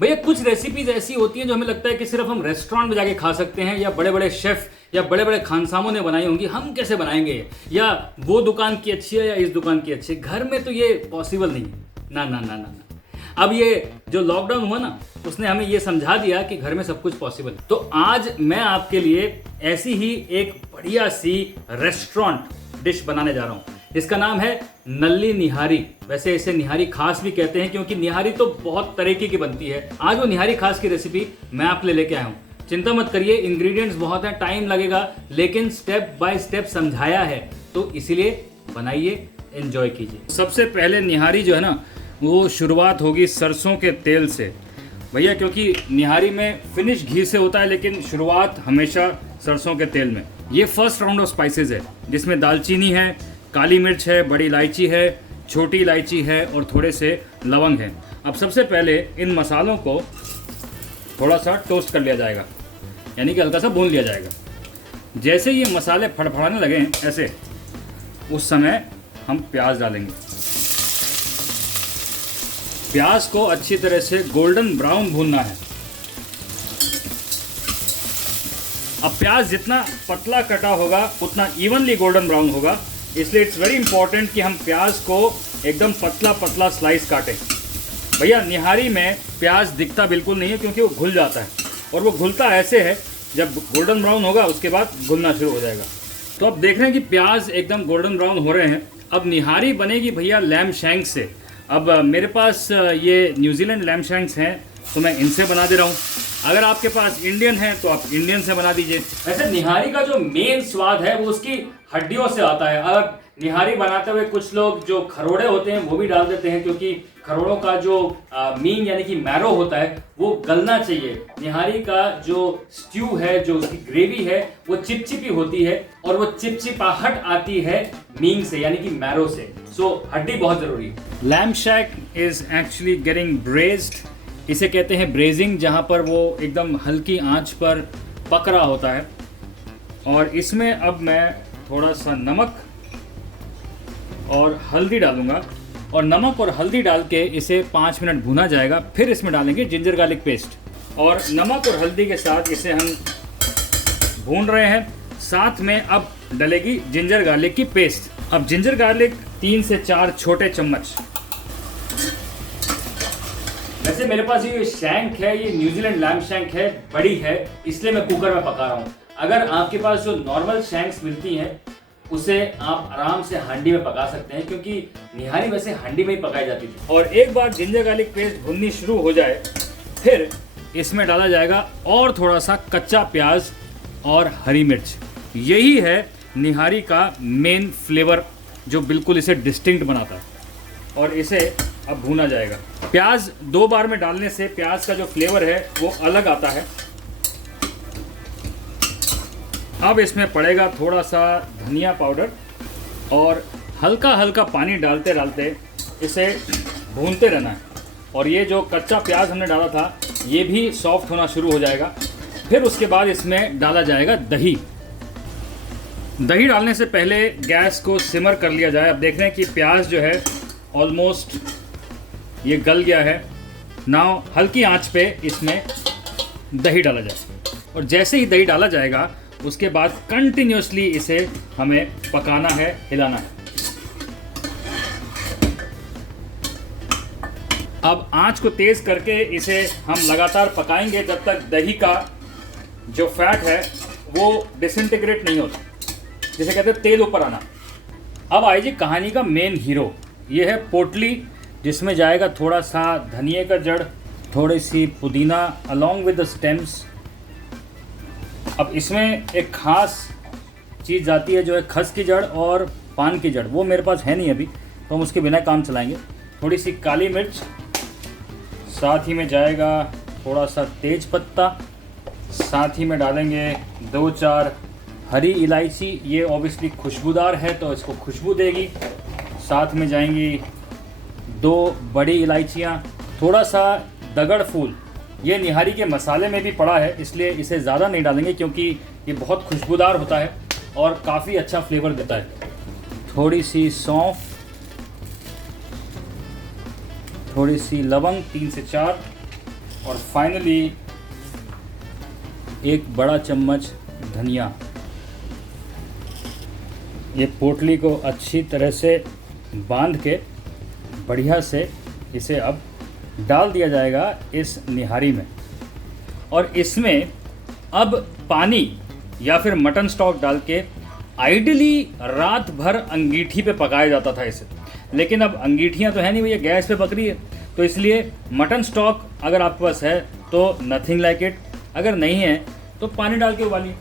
भैया कुछ रेसिपीज ऐसी होती हैं जो हमें लगता है कि सिर्फ हम रेस्टोरेंट में जाके खा सकते हैं, या बड़े बड़े शेफ या बड़े बड़े खानसामों ने बनाई होंगी, हम कैसे बनाएंगे, या वो दुकान की अच्छी है या इस दुकान की अच्छी है। घर में तो ये पॉसिबल नहीं है। ना ना ना ना ना। अब ये जो लॉकडाउन हुआ ना, उसने हमें ये समझा दिया कि घर में सब कुछ पॉसिबल है। तो आज मैं आपके लिए ऐसी ही एक बढ़िया सी रेस्टोरेंट डिश बनाने जा रहा हूँ। इसका नाम है नल्ली निहारी। वैसे इसे निहारी खास भी कहते हैं, क्योंकि निहारी तो बहुत तरीके की बनती है। आज वो निहारी खास की रेसिपी मैं आपके लिए लेके आया हूँ। चिंता मत करिए, इंग्रेडिएंट्स बहुत हैं, टाइम लगेगा, लेकिन स्टेप बाय स्टेप समझाया है, तो इसीलिए बनाइए, एंजॉय कीजिए। सबसे पहले निहारी जो है ना, वो शुरुआत होगी सरसों के तेल से भैया, क्योंकि निहारी में फिनिश घी से होता है, लेकिन शुरुआत हमेशा सरसों के तेल में। ये फर्स्ट राउंड ऑफ स्पाइसेस है, जिसमें दालचीनी है, काली मिर्च है, बड़ी इलायची है, छोटी इलायची है और थोड़े से लवंग हैं। अब सबसे पहले इन मसालों को थोड़ा सा टोस्ट कर लिया जाएगा, यानी कि हल्का सा भून लिया जाएगा। जैसे ये मसाले फड़फड़ाने लगे ऐसे, उस समय हम प्याज डालेंगे। प्याज को अच्छी तरह से गोल्डन ब्राउन भूनना है। अब प्याज जितना पतला कटा होगा उतना इवनली गोल्डन ब्राउन होगा, इसलिए इट्स वेरी इंपॉर्टेंट कि हम प्याज को एकदम पतला पतला स्लाइस काटें। भैया निहारी में प्याज दिखता बिल्कुल नहीं है, क्योंकि वो घुल जाता है, और वो घुलता ऐसे है, जब गोल्डन ब्राउन होगा उसके बाद घुलना शुरू हो जाएगा। तो अब देख रहे हैं कि प्याज एकदम गोल्डन ब्राउन हो रहे हैं। अब निहारी बनेगी भैया लैम शैंक से। अब मेरे पास ये न्यूजीलैंड लैम शैंक्स हैं, तो मैं इनसे बना दे रहा हूँ। अगर आपके पास इंडियन है तो आप इंडियन से बना दीजिए। वैसे निहारी का जो मेन स्वाद है वो उसकी हड्डियों से आता है। अगर निहारी बनाते हुए कुछ लोग जो खरोड़े होते हैं वो भी डाल देते हैं, क्योंकि खरोड़ों का जो मीन यानी कि मैरो होता है वो गलना चाहिए। निहारी का जो स्ट्यू है, जो उसकी ग्रेवी है, वो चिपचिपी होती है, और वो चिपचिपाहट आती है मीन से यानी कि मैरो से। सो हड्डी बहुत जरूरी है। Lamb shank is actually getting braised. इसे कहते हैं ब्रेजिंग, जहाँ पर वो एकदम हल्की आंच पर पक रहा होता है। और इसमें अब मैं थोड़ा सा नमक और हल्दी डालूंगा, और नमक और हल्दी डाल के इसे 5 मिनट भुना जाएगा। फिर इसमें डालेंगे जिंजर गार्लिक पेस्ट, और नमक और हल्दी के साथ इसे हम भून रहे हैं। साथ में अब डलेगी जिंजर गार्लिक की पेस्ट। अब जिंजर गार्लिक 3 से 4 छोटे चम्मच। वैसे मेरे पास ये शैंक है, ये न्यूजीलैंड लैम शैंक है, बड़ी है, इसलिए मैं कुकर में पका रहा हूँ। अगर आपके पास जो नॉर्मल शैंक्स मिलती हैं उसे आप आराम से हांडी में पका सकते हैं, क्योंकि निहारी वैसे हांडी में ही पकाई जाती थी। और एक बार जिंजर गार्लिक पेस्ट भुननी शुरू हो जाए, फिर इसमें डाला जाएगा और थोड़ा सा कच्चा प्याज और हरी मिर्च। यही है निहारी का मेन फ्लेवर, जो बिल्कुल इसे डिस्टिंक्ट बनाता है। और इसे अब भूना जाएगा। प्याज 2 बार में डालने से प्याज का जो फ्लेवर है वो अलग आता है। अब इसमें पड़ेगा थोड़ा सा धनिया पाउडर, और हल्का हल्का पानी डालते डालते इसे भूनते रहना है। और ये जो कच्चा प्याज हमने डाला था ये भी सॉफ्ट होना शुरू हो जाएगा। फिर उसके बाद इसमें डाला जाएगा दही। दही डालने से पहले गैस को सिमर कर लिया जाए। अब देख रहे हैं कि प्याज जो है ऑलमोस्ट ये गल गया है। नाउ हल्की आंच पे इसमें दही डाला जाए, और जैसे ही दही डाला जाएगा उसके बाद कंटिन्यूसली इसे हमें पकाना है, हिलाना है। अब आंच को तेज करके इसे हम लगातार पकाएंगे जब तक दही का जो फैट है वो डिसइंटीग्रेट नहीं होता, जिसे कहते हैं तेल ऊपर आना। अब आई जी कहानी का मेन हीरो, ये है पोटली, जिसमें जाएगा थोड़ा सा धनिए का जड़, थोड़ी सी पुदीना अलोंग विद द स्टेम्स। अब इसमें एक खास चीज़ जाती है, जो है खस की जड़ और पान की जड़। वो मेरे पास है नहीं अभी, तो हम उसके बिना काम चलाएंगे। थोड़ी सी काली मिर्च, साथ ही में जाएगा थोड़ा सा तेज पत्ता, साथ ही में डालेंगे 2-4 हरी इलायची। ये ऑब्वियसली खुशबूदार है तो इसको खुशबू देगी। साथ में जाएंगी 2 बड़ी इलायचियाँ, थोड़ा सा दगड़ फूल। ये निहारी के मसाले में भी पड़ा है, इसलिए इसे ज़्यादा नहीं डालेंगे, क्योंकि ये बहुत खुशबूदार होता है और काफ़ी अच्छा फ्लेवर देता है। थोड़ी सी सौंफ, थोड़ी सी लवंग 3 से 4, और फाइनली एक बड़ा चम्मच धनिया। ये पोटली को अच्छी तरह से बांध के बढ़िया से इसे अब डाल दिया जाएगा इस निहारी में। और इसमें अब पानी या फिर मटन स्टॉक डाल के आइडियली रात भर अंगीठी पे पकाया जाता था इसे, लेकिन अब अंगीठियाँ तो है नहीं भैया, गैस पे पक रही है। तो इसलिए मटन स्टॉक अगर आपके पास है तो नथिंग लाइक इट, अगर नहीं है तो पानी डाल के उबालिए।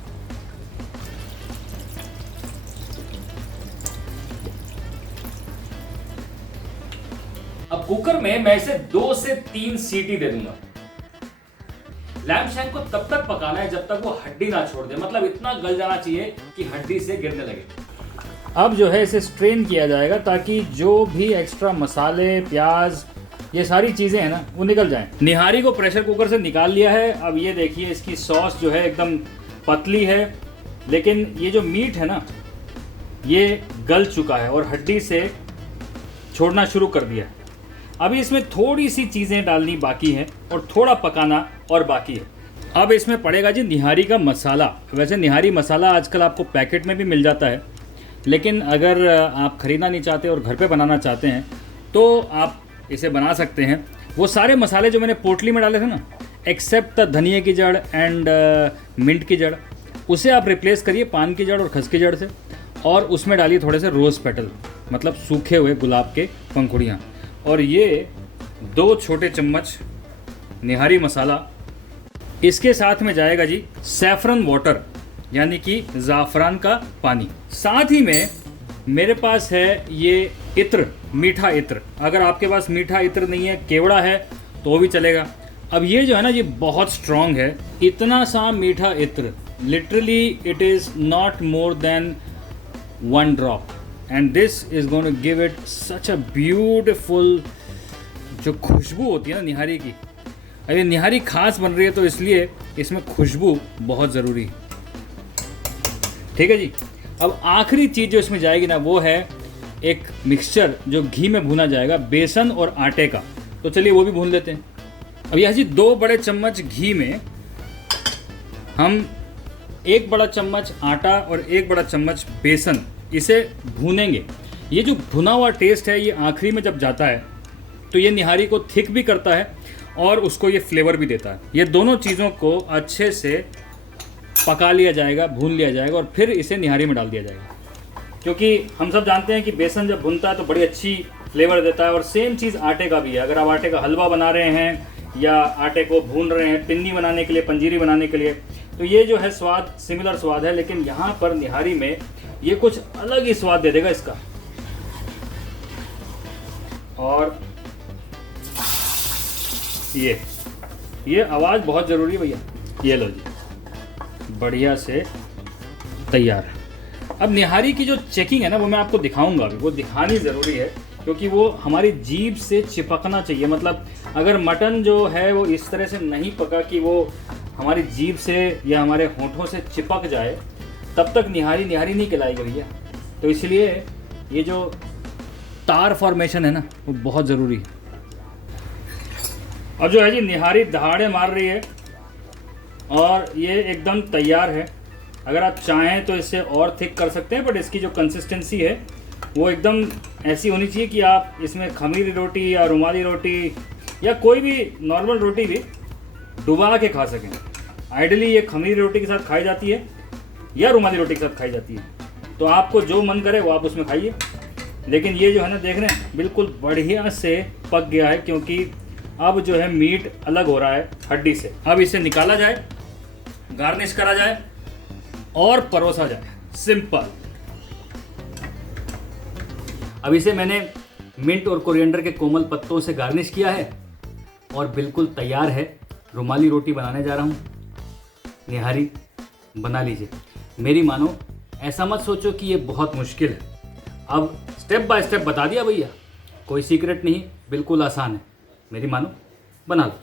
अब कुकर में मैं इसे 2 से 3 सीटी दे दूंगा। लैम्ब शैंक को तब तक पकाना है जब तक वो हड्डी ना छोड़ दे, मतलब इतना गल जाना चाहिए कि हड्डी से गिरने लगे। अब जो है इसे स्ट्रेन किया जाएगा ताकि जो भी एक्स्ट्रा मसाले, प्याज, ये सारी चीज़ें हैं ना वो निकल जाएं। निहारी को प्रेशर कुकर से निकाल लिया है। अब ये देखिए इसकी सॉस जो है एकदम पतली है, लेकिन ये जो मीट है ना ये गल चुका है और हड्डी से छोड़ना शुरू कर दिया है। अभी इसमें थोड़ी सी चीज़ें डालनी बाकी हैं और थोड़ा पकाना और बाकी है। अब इसमें पड़ेगा जी निहारी का मसाला। वैसे निहारी मसाला आजकल आपको पैकेट में भी मिल जाता है, लेकिन अगर आप ख़रीदना नहीं चाहते और घर पे बनाना चाहते हैं तो आप इसे बना सकते हैं। वो सारे मसाले जो मैंने पोटली में डाले थे ना, एक्सेप्ट धनिया की जड़ एंड मिंट की जड़, उसे आप रिप्लेस करिए पान की जड़ और खस की जड़ से, और उसमें डालिए थोड़े से रोज़ पेटल, मतलब सूखे हुए गुलाब के पंखुड़ियाँ, और ये 2 छोटे चम्मच निहारी मसाला। इसके साथ में जाएगा जी सैफरन वाटर, यानी कि ज़ाफ़रान का पानी। साथ ही में मेरे पास है ये इत्र, मीठा इत्र। अगर आपके पास मीठा इत्र नहीं है, केवड़ा है, तो भी चलेगा। अब ये जो है ना ये बहुत स्ट्रॉन्ग है। इतना सा मीठा इत्र, literally it is not more than 1 drop, and this is going to give it such a beautiful जो खुशबू होती है ना निहारी की। अरे निहारी खास बन रही है तो इसलिए इसमें खुशबू बहुत ज़रूरी है। ठीक है जी। अब आखिरी चीज़ जो इसमें जाएगी ना वो है एक मिक्सचर जो घी में भूना जाएगा, बेसन और आटे का। तो चलिए वो भी भून लेते हैं। अब यह जी 2 बड़े चम्मच घी में हम 1 बड़ा चम्मच आटा और 1 बड़ा चम्मच बेसन इसे भूनेंगे। ये जो भुना हुआ टेस्ट है ये आखिरी में जब जाता है तो ये निहारी को थिक भी करता है और उसको ये फ्लेवर भी देता है। ये दोनों चीज़ों को अच्छे से पका लिया जाएगा, भून लिया जाएगा और फिर इसे निहारी में डाल दिया जाएगा। क्योंकि हम सब जानते हैं कि बेसन जब भुनता है तो बड़ी अच्छी फ्लेवर देता है, और सेम चीज़ आटे का भी है। अगर आप आटे का हलवा बना रहे हैं या आटे को भून रहे हैं पिन्नी बनाने के लिए, पंजीरी बनाने के लिए, तो ये जो है स्वाद सिमिलर स्वाद है, लेकिन यहाँ पर निहारी में ये कुछ अलग ही स्वाद दे देगा इसका। और ये आवाज़ बहुत ज़रूरी है भैया। ये लो जी, बढ़िया से तैयार। अब निहारी की जो चेकिंग है ना वो मैं आपको दिखाऊंगा अभी, वो दिखानी ज़रूरी है क्योंकि वो हमारी जीभ से चिपकना चाहिए। मतलब अगर मटन जो है वो इस तरह से नहीं पका कि वो हमारी जीभ से या हमारे होंठों से चिपक जाए, तब तक निहारी नहीं कहलाएगी भैया। तो इसलिए ये जो तार फॉर्मेशन है ना वो बहुत ज़रूरी है। अब जो है जी निहारी दहाड़े मार रही है और ये एकदम तैयार है। अगर आप चाहें तो इसे और थिक कर सकते हैं, बट इसकी जो कंसिस्टेंसी है वो एकदम ऐसी होनी चाहिए कि आप इसमें खमीरी रोटी या रुमाली रोटी या कोई भी नॉर्मल रोटी भी डुबा के खा सकें। आइडियली ये खमीरी रोटी के साथ खाई जाती है या रुमाली रोटी के साथ खाई जाती है, तो आपको जो मन करे वो आप उसमें खाइए। लेकिन ये जो है ना देख रहे हैं बिल्कुल बढ़िया से पक गया है, क्योंकि अब जो है मीट अलग हो रहा है हड्डी से। अब इसे निकाला जाए, गार्निश करा जाए और परोसा जाए, सिंपल। अब इसे मैंने मिंट और कोरिएंडर के कोमल पत्तों से गार्निश किया है और बिल्कुल तैयार है। रुमाली रोटी बनाने जा रहा हूँ, निहारी बना लीजिए। मेरी मानो, ऐसा मत सोचो कि ये बहुत मुश्किल है। अब स्टेप बाय स्टेप बता दिया भैया, कोई सीक्रेट नहीं, बिल्कुल आसान है। मेरी मानो, बना लो।